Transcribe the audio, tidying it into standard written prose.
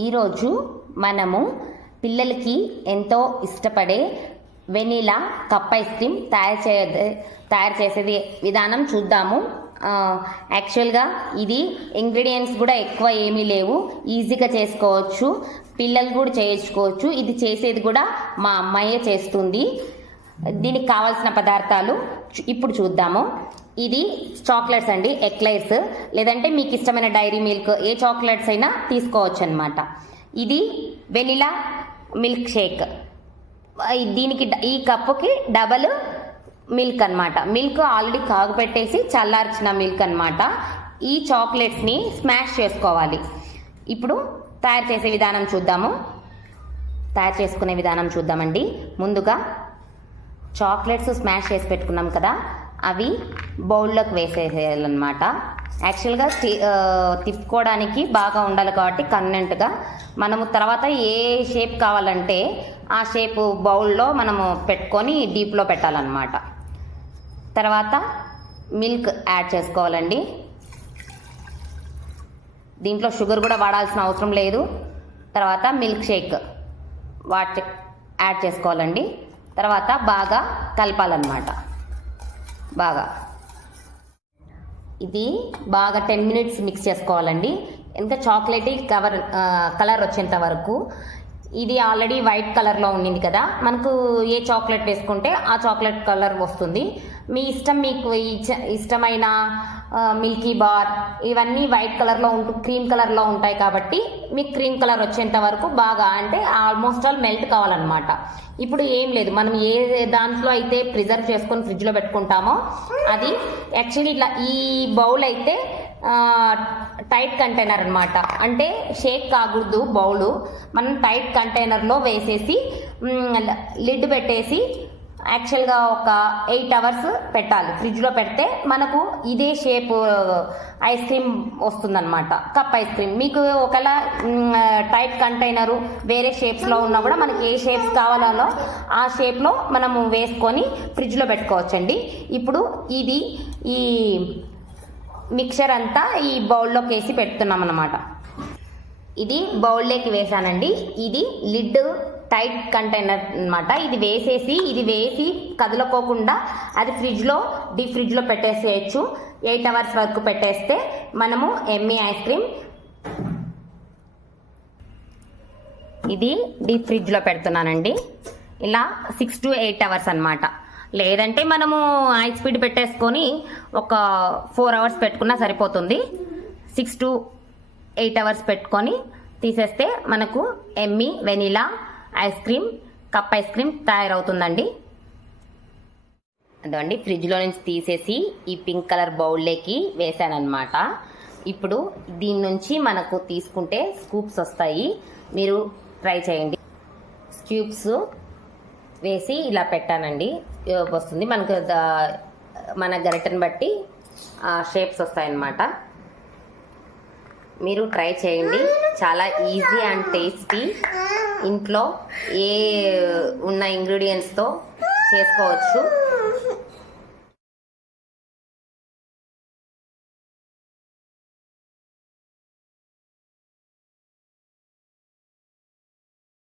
ఈరోజు మనము పిల్లలకి ఎంతో ఇష్టపడే వెనీలా కప్ ఐస్ క్రీమ్ తయారు చేసేది విధానం చూద్దాము. యాక్చువల్గా ఇది ఇంగ్రీడియంట్స్ కూడా ఎక్కువ ఏమీ లేవు, ఈజీగా చేసుకోవచ్చు, పిల్లలు కూడా చేయించుకోవచ్చు. ఇది చేసేది కూడా మా అమ్మాయే చేస్తుంది. దీనికి కావాల్సిన పదార్థాలు ఇప్పుడు చూద్దాము. ఇది చాక్లెట్స్ అండి, ఎక్లైర్స్, లేదంటే మీకు ఇష్టమైన డైరీ మిల్క్ ఏ చాక్లెట్స్ అయినా తీసుకోవచ్చు అనమాట. ఇది వెనిలా మిల్క్ షేక్. దీనికి ఈ కప్పుకి డబల్ మిల్క్ అనమాట. మిల్క్ ఆల్రెడీ కాగపెట్టేసి చల్లార్చిన మిల్క్ అనమాట. ఈ చాక్లెట్స్ని స్మాష్ చేసుకోవాలి. ఇప్పుడు తయారు చేసే విధానం చూద్దాము. తయారు చేసుకునే విధానం చూద్దామండి. ముందుగా చాక్లెట్స్ స్మాష్ చేసి పెట్టుకున్నాం కదా, అవి బౌల్లోకి వేసేసేయాలన్నమాట. యాక్చువల్గా తిప్పుకోవడానికి బాగా ఉండాలి కాబట్టి కన్వెంట్గా మనము తర్వాత ఏ షేప్ కావాలంటే ఆ షేప్ బౌల్లో మనము పెట్టుకొని డీప్లో పెట్టాలన్నమాట. తర్వాత మిల్క్ యాడ్ చేసుకోవాలండి. దీంట్లో షుగర్ కూడా వాడాల్సిన అవసరం లేదు. తర్వాత మిల్క్ షేక్ యాడ్ చేసుకోవాలండి. తర్వాత బాగా కలపాలన్నమాట. ఇది బాగా 10 minutes మిక్స్ చేసుకోవాలండి. ఇంకా చాక్లెటీ కలర్ వచ్చేంత వరకు. ఇది ఆల్రెడీ వైట్ కలర్లో ఉండింది కదా, మనకు ఏ చాక్లెట్ వేసుకుంటే ఆ చాక్లెట్ కలర్ వస్తుంది. మీ ఇష్టం, మీకు ఇష్టమైన మిల్కీ బార్ ఇవన్నీ వైట్ కలర్లో క్రీమ్ కలర్లో ఉంటాయి కాబట్టి మీకు క్రీమ్ కలర్ వచ్చేంత వరకు బాగా, అంటే ఆల్మోస్ట్ ఆల్ మెల్ట్ కావాలన్నమాట. ఇప్పుడు ఏం లేదు, మనం ఏ దాంట్లో అయితే ప్రిజర్వ్ చేసుకొని ఫ్రిడ్జ్లో పెట్టుకుంటామో అది యాక్చువల్లీ ఇట్లా ఈ బౌల్ అయితే టైట్ కంటైనర్ అనమాట. అంటే షేక్ కాకూడదు బౌలు. మనం టైట్ కంటైనర్లో వేసేసి లిడ్ పెట్టేసి యాక్చువల్గా ఒక 8 hours పెట్టాలి. ఫ్రిడ్జ్లో పెడితే మనకు ఇదే షేప్ ఐస్ క్రీమ్ వస్తుందన్నమాట, కప్ ఐస్ క్రీమ్. మీకు ఒకవేళ టైట్ కంటైనరు వేరే షేప్స్లో ఉన్నా కూడా మనకి ఏ షేప్స్ కావాలో ఆ షేప్లో మనము వేసుకొని ఫ్రిడ్జ్లో పెట్టుకోవచ్చండి. ఇప్పుడు ఈ మిక్చర్ అంతా ఈ బౌల్లోకి వేసి పెడుతున్నాం అన్నమాట. ఇది బౌల్లోకి వేసానండి. ఇది లిడ్ టైట్ కంటైనర్ అనమాట. ఇది వేసి కదలకోకుండా అది డీప్ ఫ్రిడ్జ్లో పెట్టేసేయచ్చు. 8 hours వరకు పెట్టేస్తే మనము ఎమ్మీ ఐస్ క్రీమ్. ఇది డీప్ ఫ్రిడ్జ్లో పెడుతున్నానండి. ఇలా 6 to 8 hours అనమాట. లేదంటే మనము హై స్పీడ్ పెట్టేసుకొని ఒక 4 hours పెట్టుకున్నా సరిపోతుంది. 6 to 8 hours పెట్టుకొని తీసేస్తే మనకు ఎమ్మీ vanilla ice cream, cup ice cream తయారవుతుందండి. అదండి, ఫ్రిడ్జ్లో నుంచి తీసేసి ఈ పింక్ కలర్ బౌల్లోకి వేసానమాట. ఇప్పుడు దీని నుంచి మనకు తీసుకుంటే స్కూప్స్ వస్తాయి. మీరు ట్రై చేయండి. స్కూప్స్ వేసి ఇలా పెట్టానండి, వస్తుంది మనకు. మన గరిటెని బట్టి షేప్స్ వస్తాయన్నమాట. మీరు ట్రై చేయండి, చాలా ఈజీ అండ్ టేస్టీ. ఇంట్లో ఉన్న ఇంగ్రీడియంట్స్తో చేసుకోవచ్చు.